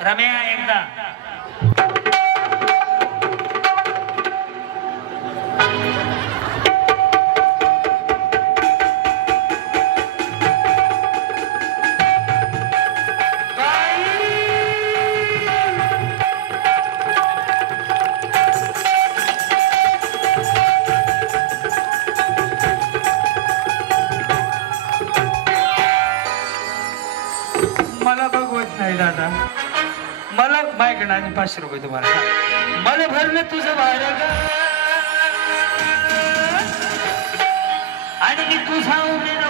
रम्या एकदा. दादा. मला माझ्याकडे आणि पाचशे रुपये तुम्हाला. मला भरलं तुझं वार ग. आणि मी तुझा उमेद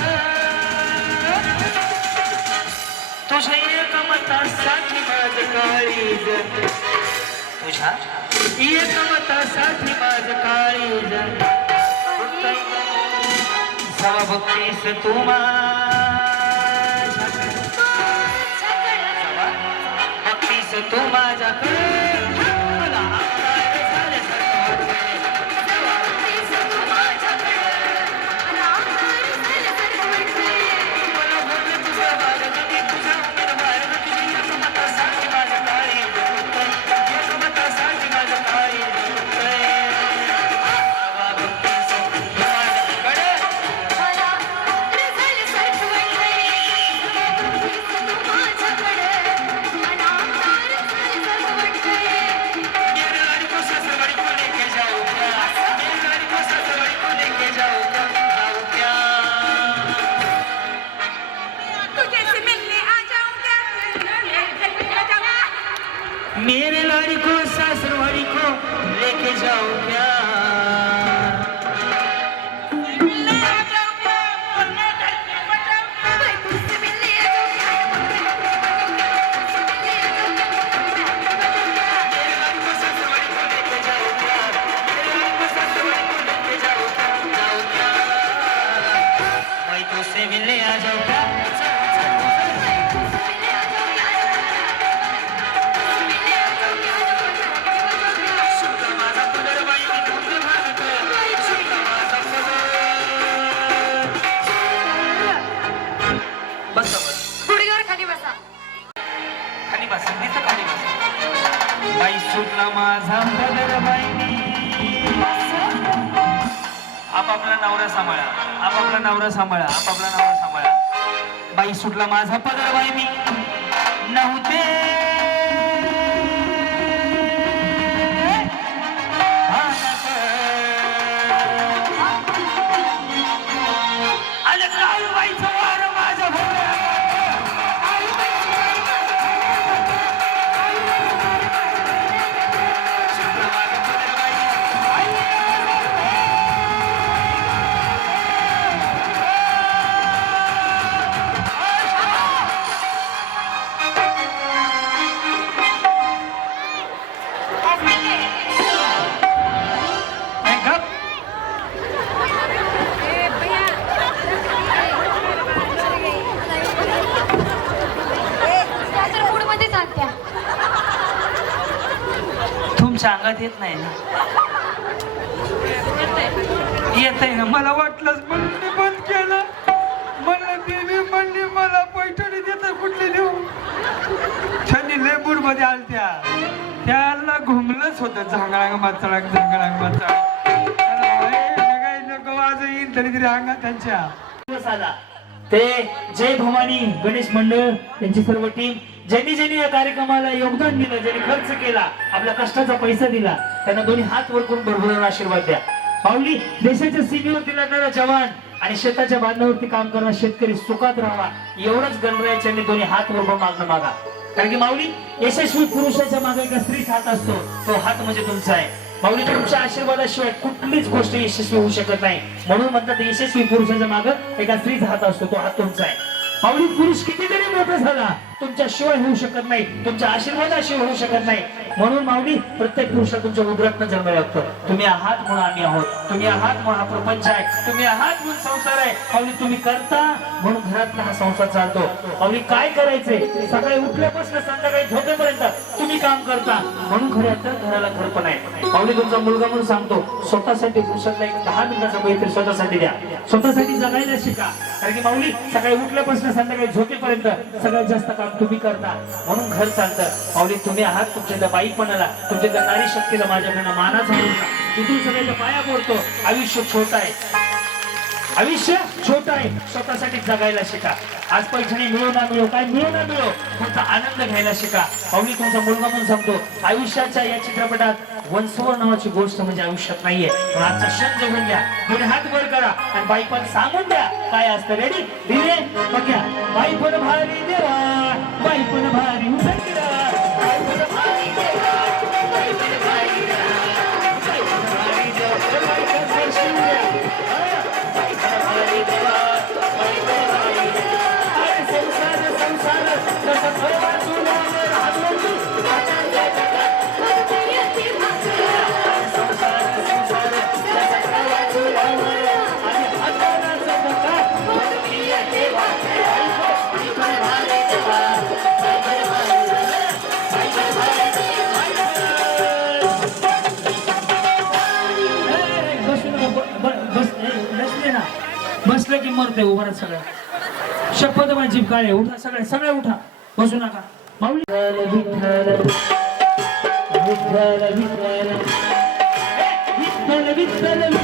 ग. तुझ्या एक मतासाठी माझ काळीज तुझ्या एक मतासाठी माझ काळीज सवा भक्तीस तुम्हाला भक्तीस तू नवरा सांभाळा. आपापला नवरा सांभाळा आपापला नवरा सांभाळा. बाई सुटला माझा पदर बाईनी नव्हते. त्या. त्याला घुमलंच होतं. झांगळांग माचळाक झांगळांग माचळाक नको आज येईल तरी तरी अंगा त्यांच्या ते जय भवानी गणेश मंडळ त्यांची सर्व टीम ज्यांनी ज्यांनी या कार्यक्रमाला योगदान दिलं ज्यांनी खर्च केला आपल्या कष्टाचा पैसा दिला त्यांना दोन्ही हात वर करून भरभरून आशीर्वाद द्या. पावली देशाच्या सीमेवरती लढणारा जवान आणि शेताच्या बांधावरती काम करणारा शेतकरी सुखात राहावा एवढंच गणरायाच्यांनी दोन्ही हात वर मागणं मागा. कारण की माऊली यशस्वी पुरुषाच्या मागे एका स्त्रीच हात असतो. तो हात म्हणजे तुमचा आहे. माऊली तुमच्या आशीर्वादाशिवाय कुठलीच गोष्ट यशस्वी होऊ शकत नाही. म्हणून म्हणतात यशस्वी पुरुषाच्या मागे एका स्त्रीचा हात असतो. तो हात तुमचा आहे. माऊली पुरुष कितीतरी मोठा झाला. तुमच्याशिवाय होऊ शकत नाही. तुमच्या आशीर्वादाशिवाय होऊ शकत नाही. म्हणून माऊली प्रत्येक पुरुषा तुमच्या उदरातनं जन्म लागतो. तुम्ही आहात म्हणून आम्ही आहोत. तुम्ही आहात म्हणून हा प्रपंच आहे. तुम्ही आहात म्हणून संसार आहे. माऊली तुम्ही करता म्हणून घरातला हा संसार चालतो. माऊली काय करायचंय? सकाळी उठल्यापासून संध्याकाळी झोपेपर्यंत तुम्ही काम करता. म्हणून खरे तर घराला घर पण आहे माऊली तुमचा मुलगा म्हणून सांगतो स्वतःसाठी पुरुषातला एक दहा मिनिटाचा मैत्री तरी स्वतःसाठी द्या. स्वतःसाठी जगायला शिका. कारण की माऊली सकाळी उठल्यापासून संध्याकाळी झोपेपर्यंत सगळ्यात जास्त काम तुम्ही करता. म्हणून घर चालतं. माऊली तुम्ही आहात तुमच्या त्या बाईपणाला तुमच्या त्या नारी शक्तीला माझ्याकडनं मानाचा तिथून सगळ्याच्या पाया पडतो आयुष्य छोट आहे. आयुष्य छोट आहे. स्वतःसाठी जगायला शिका. आज पैठणी मिळो ना मिळो काय मिळो ना मिळो फक्त आनंद घ्यायला शिका. पाहुणी तुमचा मुलगा म्हणून सांगतो आयुष्याच्या या चित्रपटात वंसवर नावाची गोष्ट म्हणजे आयुष्यात नाहीये. पण आजचा क्षण जगून घ्या. दोन हात वर करा आणि बाई पण सांगून द्या काय असतं. रेडी बघ्या. बाई पण भारी देवा. बाई पण भारी मरते उभा सगळ्या शपथ माझी काळे उठा सगळे सगळे उठा. बसू नका. माऊली. विठ्ठल विठ्ठल विठ्ठल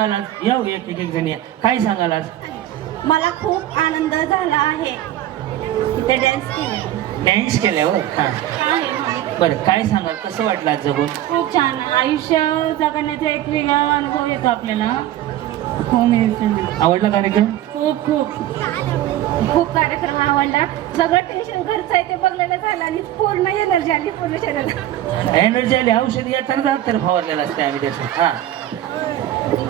सांगाल आज? येऊ एक एक एक जण या. काय सांगाल आज? मला खूप आनंद झाला आहे. इथे डॅन्स केले. डान्स केल्यावर हा? बरं काय सांगाल? कसं वाटलं आज जगून? खूप छान. आयुष्य जगण्याचा एक वेगळा अनुभव येतो आपल्याला. हो मी आवडला कार्यक्रम? खूप खूप. खूप कार्यक्रम आवडला. सगळं टेन्शन घरचं आहे ते बघलेलं झालं आणि पूर्ण एनर्जी आली पूर्ण शरीराला. एनर्जी आली. औषध या तर फवारलेलं असते आम्ही त्याचं हा.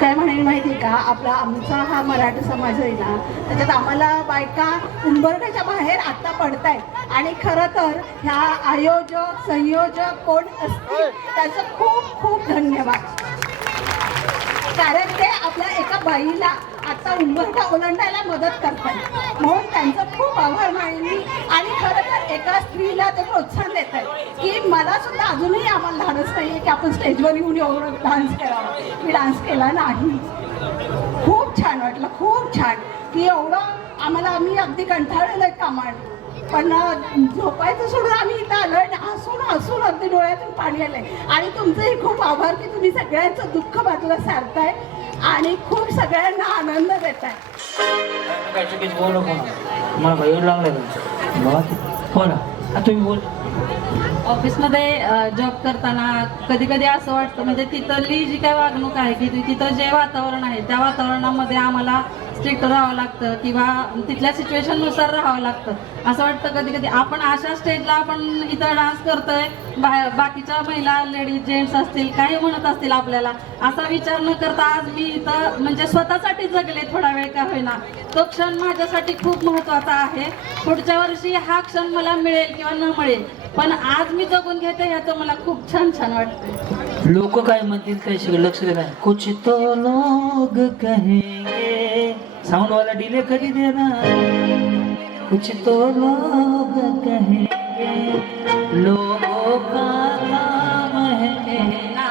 काय म्हणेन माहिती का? आपला आमचा हा मराठी समाज आहे ना त्याच्यात आम्हाला बायका उंबरठ्याच्या बाहेर आता पडतायत. आणि खरं तर ह्या आयोजक संयोजक कोण असतील त्याचं खूप खूप धन्यवाद. कारण ते आपल्या एका बाईला आता उंबरठा ओलांडायला मदत करतात. म्हणून त्यांचं खूप आभार मानली आणि खरं तर एका स्त्रीला ते प्रोत्साहन देत आहेत की मला सुद्धा अजूनही आम्हाला धाडस नाही की आपण स्टेजवर येऊन एवढं डान्स करावा. मी डान्स केला नाही. खूप छान वाटलं खूप छान. की एवढं आम्हाला आम्ही अगदी कंटाळलेलं आहे कामाने पण झोपायचं सोडून आम्ही इथं आलोय आणि हसून हसून अगदी डोळ्यातून पाणी आलंय. आणि तुमचंही खूप आभार की तुम्ही सगळ्यांचं दुःख बाजूला सारताय. आणि खूप सगळ्यांना आनंद देताय. काय चुकीच बोलू नको मला भय लागलं तुमचं बोला. तुम्ही बोल. ऑफिसमध्ये जॉब करताना कधी कधी असं वाटतं म्हणजे तिथली जी काही वागणूक आहे की तिथं जे वातावरण आहे त्या वातावरणामध्ये आम्हाला स्ट्रिक्ट राहावं लागतं किंवा तिथल्या सिच्युएशननुसार राहावं लागतं. असं वाटतं कधी कधी आपण अशा स्टेजला आपण इथं डान्स करतोय बाहेर बाकीच्या महिला लेडीज जेंट्स असतील काही म्हणत असतील आपल्याला असा विचार न करता आज मी इथं म्हणजे स्वतःसाठी जगले थोडा वेळ का होईना. तो क्षण माझ्यासाठी खूप महत्त्वाचा आहे. पुढच्या वर्षी हा क्षण मला मिळेल किंवा न मिळेल पण आज मी जगून घेते ह्याचं मला खूप छान छान वाटतं लोक काय म्हणतील त्याच्याकडे लक्ष देणार कुछ तो लोग कहेंगे. साऊंड वाला डिले कधी देणार? कुछ तो लोग कहेंगे. लोगों का काम है कहना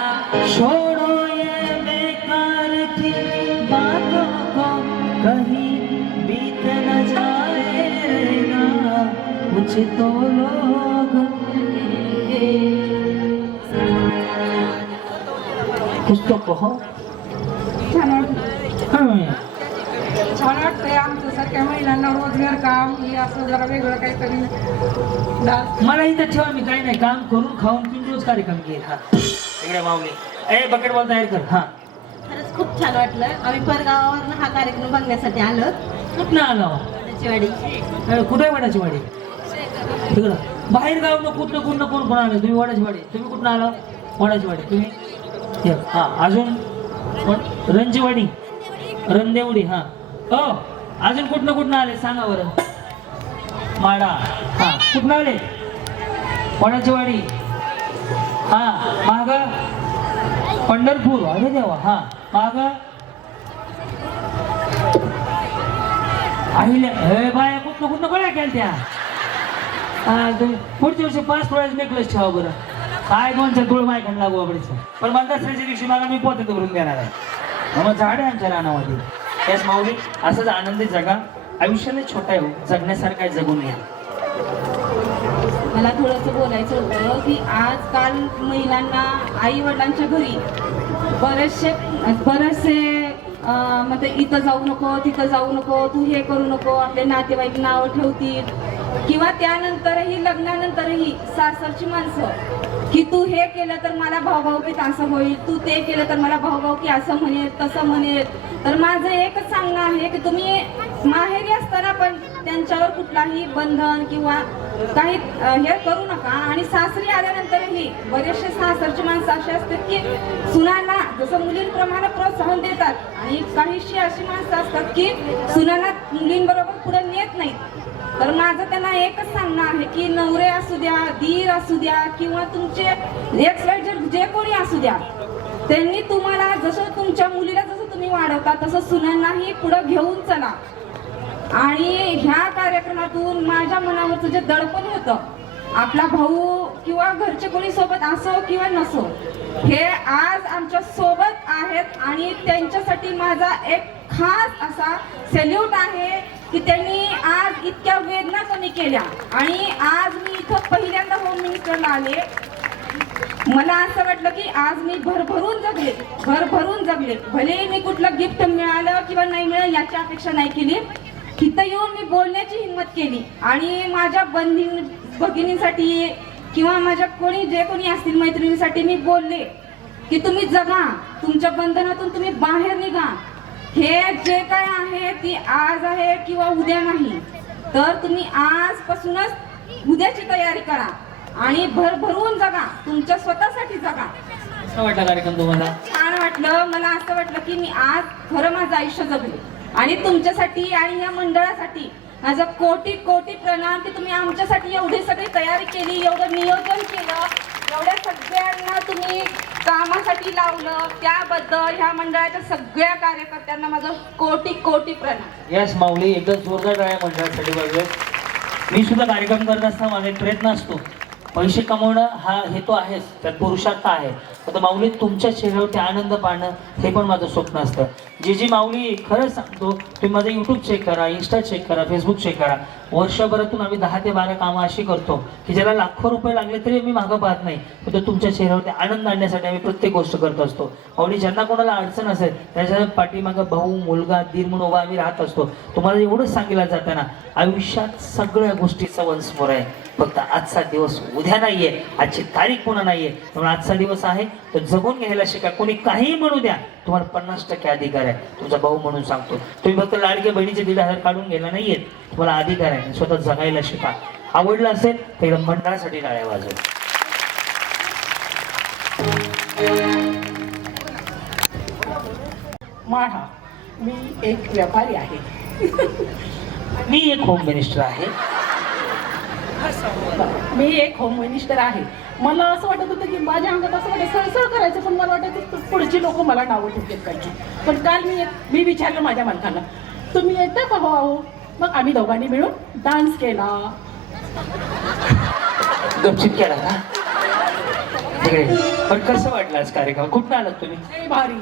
छोड़ो ये बेकार की बातों को. कहीं बीत न जाएगा कुछ तो कहो छान. छान वाटतंय आमच्यासारख्या महिलांना रोजगार काम हे असं जरा वेगळं काहीतरी डान्स मला इथं ठेवा मी काही नाही काम करून खाऊन पिऊन रोज कार्यक्रम घेईल हा इकडे माऊली ए बकेट बॉल तयार कर हा खरंच खूप छान वाटलं आम्ही परगावावरून हा कार्यक्रम बघण्यासाठी आलो कुठनं आला शिवाडी कुठे आहे वडाची वाडी तिकडं बाहेर गाव न कुठनं कुठनं कोण कोण आलं तुम्ही वडाची वाडी तुम्ही कुठनं आला वडाची वाडी तुम्ही हे, हा अजून कोण? रणजीवाडी. रणदेवडी हा. हो अजून कुठनं कुठनं आले? सांगा बरं. माडा. हा कुठनं आले? वडाची वाडी हा माग? पंढरपूर. अरे देवा हा माग? आईल्या हे बाया कुठनं कुठनं गोळ्या केल्या त्या पुढच्या वर्षी पाच प्राईज नेकलेस ठेवा बरं. काय दोन चार डोळ लागू आवडायचं पण मला दसऱ्याच्या दिवशी मला मी पोते करून देणार आहे. मग झाड आहे आमच्या रानामध्ये. त्याच माऊली असंच आनंदी जगा. आयुष्याला छोटा येऊ जगण्यासारखा हो. जगण्यासारखं जगून घ्या. मला थोडंसं बोलायचं होतं की आजकाल महिलांना आई वडिलांच्या घरी बरेचसे बरेचसे अं, म्हणजे इथं जाऊ नको तिथं जाऊ नको तू हे करू नको आपले नातेवाईक नाव ठेवतील. किंवा त्यानंतरही लग्नानंतरही सासरची माणसं की तू हे केलं तर मला भाऊभाऊकीत असं होईल तू ते केलं तर मला भाऊभाऊकी असं म्हणेल तसं म्हणेल. तर माझं एकच सांगणं आहे की तुम्ही माहेरी असताना पण त्यांच्यावर कुठलाही बंधन किंवा काही हे करू नका. आणि सासरी आल्यानंतरही बरेचसे सासरची माणसं अशी असतात की सुनांना जसं मुलींप्रमाणे प्रोत्साहन देतात आणि काहीशी अशी माणसं असतात की सुनाला मुलींबरोबर पुढे नेत नाहीत. तर माझं त्यांना एकच सांगणं आहे की नवरे असू द्या धीर असू द्या किंवा तुमचे एक्स वाय जे कोणी असू द्या त्यांनी तुम्हाला जसं तुमच्या मुलीला जसं तुम्ही वाढवता तसं सुनांनाही पुढे घेऊन चला. आणि ह्या कार्यक्रमातून माझ्या मनावरचं जे दडपण होतं आपला भाऊ किंवा घरचे कोणी सोबत असो किंवा नसो हे आज आमच्यासोबत आहेत आणि त्यांच्यासाठी माझा एक खास असा सेल्यूट आहे की त्यांनी आज इतक्या वेदना कमी केल्या. आणि आज मी इथं पहिल्यांदा होम मिनिस्टरला आले. मला असं वाटलं की आज मी भरभरून जगले भरभरून जगले. भले मी कुठलं गिफ्ट मिळालं किंवा नाही मिळालं याची अपेक्षा नाही केली. तिथं येऊन मी बोलण्याची हिंमत केली. आणि माझ्या बंधीन भगिनीसाठी किंवा माझ्या कोणी जे कोणी असतील मैत्रिणीसाठी मी बोलले की तुम्ही जगा तुमच्या बंधनातून तुम्ही बाहेर निघा. हे जे काय आहे ती आज आहे किंवा उद्या नाही. तर तुम्ही आजपासूनच उद्याची तयारी करा आणि भरभरून जगा. तुमच्या स्वतःसाठी जगा. वाटला कार्यक्रम तुम्हाला? छान वाटलं. मला असं वाटलं की मी आज खरं माझं आयुष्य जगले. आणि तुमच्यासाठी आणि या मंडळासाठी माझं कोटी कोटी प्रणाम की तुम्ही आमच्यासाठी एवढी सगळी तयारी केली एवढं नियोजन केलं एवढ्या सगळ्यांना तुम्ही कामासाठी लावलं. त्याबद्दल ह्या मंडळाच्या सगळ्या कार्यकर्त्यांना माझं कोटी कोटी प्रणाम. यस माऊली एकदम जोरदार मंडळासाठी पाहिजे मी सुद्धा कार्यक्रम करत असताना माझा एक प्रयत्न असतो. पैसे कमवणं हा हेतू आहेच त्यात पुरुषार्थ आहे. फक्त माऊली तुमच्या चेहऱ्यावरती आनंद पाहणं हे पण माझं स्वप्न असतं. जी जी माऊली खरंच सांगतो तुम्ही माझं यूट्यूब चेक करा इन्स्टा चेक करा फेसबुक चेक करा. वर्षभरातून आम्ही दहा ते बारा कामं अशी करतो की ज्याला लाखो रुपये लागले तरी मी मागं पाहत नाही. फक्त तुमच्या चेहऱ्यावरती आनंद आणण्यासाठी आम्ही प्रत्येक गोष्ट करत असतो. माऊली ज्यांना कोणाला अडचण असेल त्याच्या पाठीमागं भाऊ मुलगा दीर म्हणून उभा आम्ही राहत असतो. तुम्हाला एवढंच सांगितलं जाताना आयुष्यात सगळ्या गोष्टीचा वंशमोर आहे. फक्त आजचा दिवस उद्या उद्या नाहीये. आजची तारीख पुन्हा नाहीये. त्यामुळे आजचा दिवस आहे. तर जगून घ्यायला शिका. कोणी काहीही म्हणू द्या. तुम्हाला पन्नास टक्के अधिकार आहे. तुमचा भाऊ म्हणून सांगतो. तुम्ही फक्त लाडके बहिणीचे दीड हजार काढून गेला नाहीये. तुम्हाला अधिकार आहे. स्वतः जगायला शिका. आवडलं असेल तर मंडळासाठी टाळ्या वाजव. माढा मी एक व्यापारी आहे. मी एक होम मिनिस्टर आहे. मी एक होम मिनिस्टर आहे. मला असं वाटत होतं की माझ्या अंगात असं वाटत सळसळ करायचं पण मला वाटत पुढची लोक मला नावं ठेवतील कायची पण काल मी मी विचारलं माझ्या मालकाला तुम्ही येता का हो अहो? मग आम्ही दोघांनी मिळून डान्स केला. गपचिप केला का? तिकडे. पण कसं वाटलं आज कार्यक्रम? कुठनं आलात तुम्ही? लय भारी.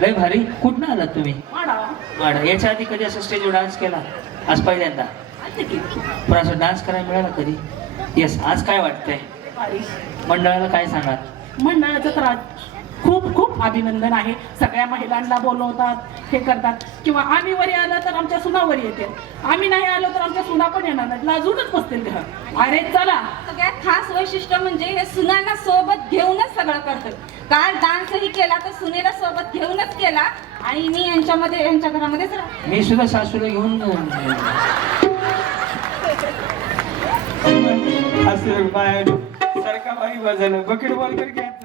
लय भारी? कुठनं आलात तुम्ही? माडा. याच्या आधी कधी असं स्टेजवर डान्स केला? आज पहिल्यांदा. पण असं डान्स करायला मिळाला कधी? येस आज काय वाटतंय? मंडळाला काय सांगाल? मंडळाचं तर आज खूप खूप अभिनंदन आहे. सगळ्या महिलांना बोलवतात हे करतात. किंवा आम्ही वरी आलं तर आमच्या सुनावरी येते. आम्ही नाही आलो तर आमच्या सुना पण येणार नाहीत. लाजूनच बसतील घर. अरे चला. सगळ्यात खास वैशिष्ट्य म्हणजे हे सुनांना सोबत घेऊनच सगळं करतात. काल डान्सही केला तर सुनेला सोबत घेऊनच केला. आणि मी यांच्यामध्ये यांच्या घरामध्येच राहते मी सुद्धा सासूला घेऊन असं बाहेर सारखा बाई वाजायला बकेट बॉल करके